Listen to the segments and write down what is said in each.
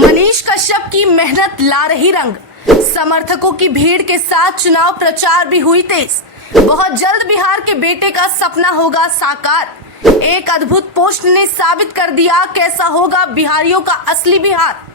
मनीष कश्यप की मेहनत ला रही रंग, समर्थकों की भीड़ के साथ चुनाव प्रचार भी हुई तेज। बहुत जल्द बिहार के बेटे का सपना होगा साकार। एक अद्भुत पोस्ट ने साबित कर दिया कैसा होगा बिहारियों का असली बिहार।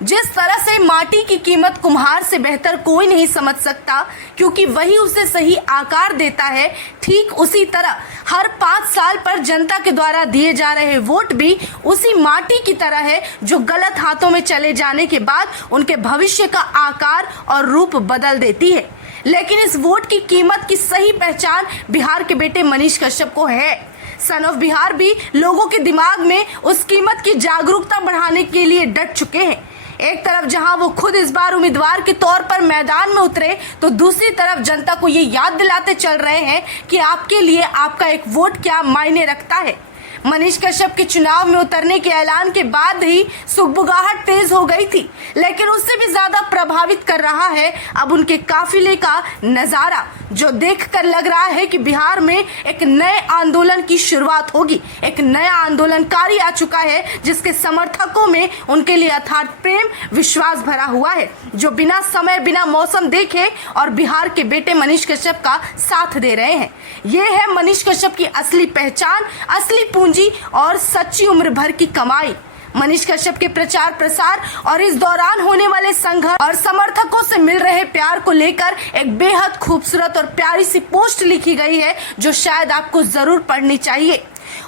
जिस तरह से माटी की कीमत कुम्हार से बेहतर कोई नहीं समझ सकता, क्योंकि वही उसे सही आकार देता है, ठीक उसी तरह हर 5 साल पर जनता के द्वारा दिए जा रहे वोट भी उसी माटी की तरह है, जो गलत हाथों में चले जाने के बाद उनके भविष्य का आकार और रूप बदल देती है। लेकिन इस वोट की कीमत की सही पहचान बिहार के बेटे मनीष कश्यप को है। सन ऑफ बिहार भी लोगों के दिमाग में उस कीमत की जागरूकता बढ़ाने के लिए डट चुके हैं। एक तरफ जहां वो खुद इस बार उम्मीदवार के तौर पर मैदान में उतरे, तो दूसरी तरफ जनता को ये याद दिलाते चल रहे हैं कि आपके लिए आपका एक वोट क्या मायने रखता है। मनीष कश्यप के चुनाव में उतरने के ऐलान के बाद ही सुगबुगाहट तेज हो गई थी, लेकिन उससे भी ज्यादा प्रभावित कर रहा है अब उनके काफिले का नजारा, जो देखकर लग रहा है कि बिहार में एक नए आंदोलन की शुरुआत होगी। एक नया आंदोलनकारी आ चुका है, जिसके समर्थकों में उनके लिए अथार्थ प्रेम विश्वास भरा हुआ है, जो बिना समय बिना मौसम देखे और बिहार के बेटे मनीष कश्यप का साथ दे रहे हैं। ये है मनीष कश्यप की असली पहचान, असली पूंजी और सच्ची उम्र भर की कमाई। मनीष कश्यप के प्रचार प्रसार और इस दौरान होने वाले संघर्ष और समर्थकों से मिल रहे प्यार को लेकर एक बेहद खूबसूरत और प्यारी सी पोस्ट लिखी गई है, जो शायद आपको जरूर पढ़नी चाहिए।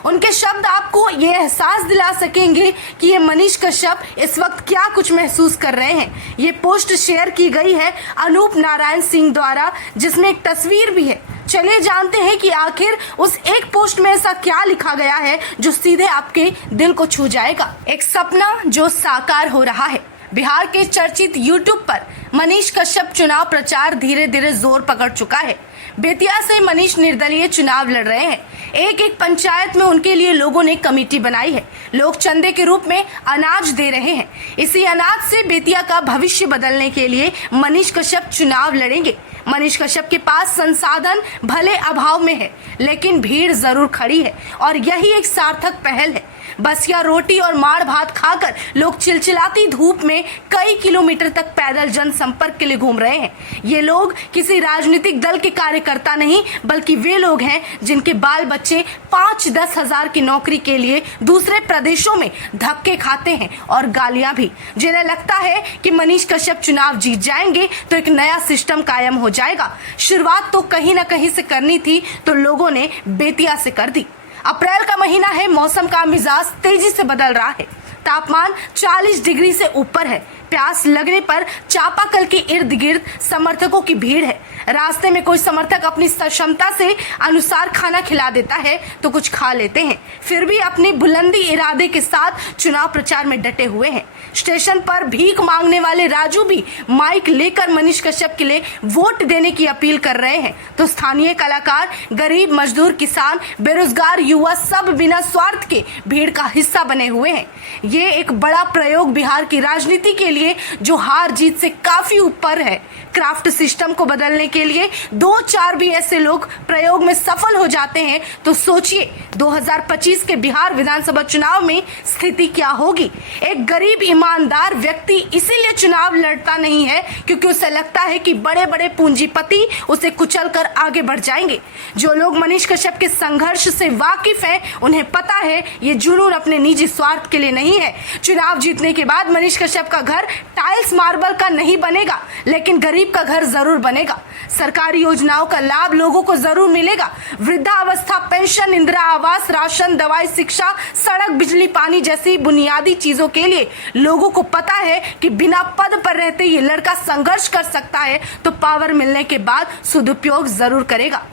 उनके शब्द आपको ये एहसास दिला सकेंगे कि ये मनीष कश्यप इस वक्त क्या कुछ महसूस कर रहे हैं। ये पोस्ट शेयर की गई है अनूप नारायण सिंह द्वारा, जिसमें एक तस्वीर भी है। चलिए जानते हैं कि आखिर उस एक पोस्ट में ऐसा क्या लिखा गया है जो सीधे आपके दिल को छू जाएगा। एक सपना जो साकार हो रहा है। बिहार के चर्चित यूट्यूब पर मनीष कश्यप चुनाव प्रचार धीरे धीरे जोर पकड़ चुका है। बेतिया से मनीष निर्दलीय चुनाव लड़ रहे हैं। एक एक पंचायत में उनके लिए लोगों ने कमेटी बनाई है। लोग चंदे के रूप में अनाज दे रहे हैं। इसी अनाज से बेतिया का भविष्य बदलने के लिए मनीष कश्यप चुनाव लड़ेंगे। मनीष कश्यप के पास संसाधन भले अभाव में है, लेकिन भीड़ जरूर खड़ी है और यही एक सार्थक पहल है। बसिया रोटी और माड़ भात खाकर लोग चिलचिलाती धूप में कई किलोमीटर तक पैदल जनसंपर्क के लिए घूम रहे हैं। ये लोग किसी राजनीतिक दल के कार्यकर्ता नहीं, बल्कि वे लोग हैं जिनके बाल बच्चे 5-10 हजार की नौकरी के लिए दूसरे प्रदेशों में धक्के खाते हैं और गालियां भी। जिन्हें लगता है कि मनीष कश्यप चुनाव जीत जाएंगे तो एक नया सिस्टम कायम हो जाएगा। शुरुआत तो कहीं ना कहीं से करनी थी, तो लोगों ने बेतिया से कर दी। अप्रैल का महीना है, मौसम का मिजाज तेजी से बदल रहा है। तापमान 40 डिग्री से ऊपर है। प्यास लगने पर चापाकल के इर्द गिर्द समर्थकों की भीड़ है। रास्ते में कोई समर्थक अपनी क्षमता से अनुसार खाना खिला देता है तो कुछ खा लेते हैं, फिर भी अपनी बुलंदी इरादे के साथ चुनाव प्रचार में डटे हुए हैं। स्टेशन पर भीख मांगने वाले राजू भी माइक लेकर मनीष कश्यप के लिए वोट देने की अपील कर रहे हैं, तो स्थानीय कलाकार, गरीब, मजदूर, किसान, बेरोजगार युवा सब बिना स्वार्थ के भीड़ का हिस्सा बने हुए हैं। ये एक बड़ा प्रयोग बिहार की राजनीति के लिए, जो हार जीत से काफी ऊपर है। क्राफ्ट सिस्टम को बदलने के लिए 2-4 भी ऐसे लोग प्रयोग में सफल हो जाते हैं, तो सोचिए 2025 के बिहार विधानसभा चुनाव में स्थिति क्या होगी। एक गरीब ईमानदार व्यक्ति इसीलिए चुनाव लड़ता नहीं है क्योंकि उसे लगता है कि बड़े बड़े पूंजीपति उसे कुचलकर आगे बढ़ जाएंगे। जो लोग मनीष कश्यप के संघर्ष से वाकिफ हैं, उन्हें पता है ये जुनून अपने निजी स्वार्थ के लिए नहीं है। चुनाव जीतने के बाद मनीष कश्यप का घर टाइल्स मार्बल का नहीं बनेगा, लेकिन गरीब का घर जरूर बनेगा। सरकारी योजनाओं का लाभ लोगों को जरूर मिलेगा। वृद्धावस्था पेंशन, इंदिरा आवास, राशन, दवाई, शिक्षा, सड़क, बिजली, पानी जैसी बुनियादी चीजों के लिए लोगों को पता है कि बिना पद पर रहते ये लड़का संघर्ष कर सकता है, तो पावर मिलने के बाद सदुपयोग जरूर करेगा।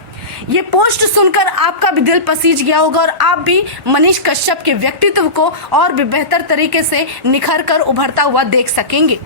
ये पोस्ट सुनकर आपका भी दिल पसीज गया होगा और आप भी मनीष कश्यप के व्यक्तित्व को और भी बेहतर तरीके से निखर कर उभरता हुआ देख सकेंगे।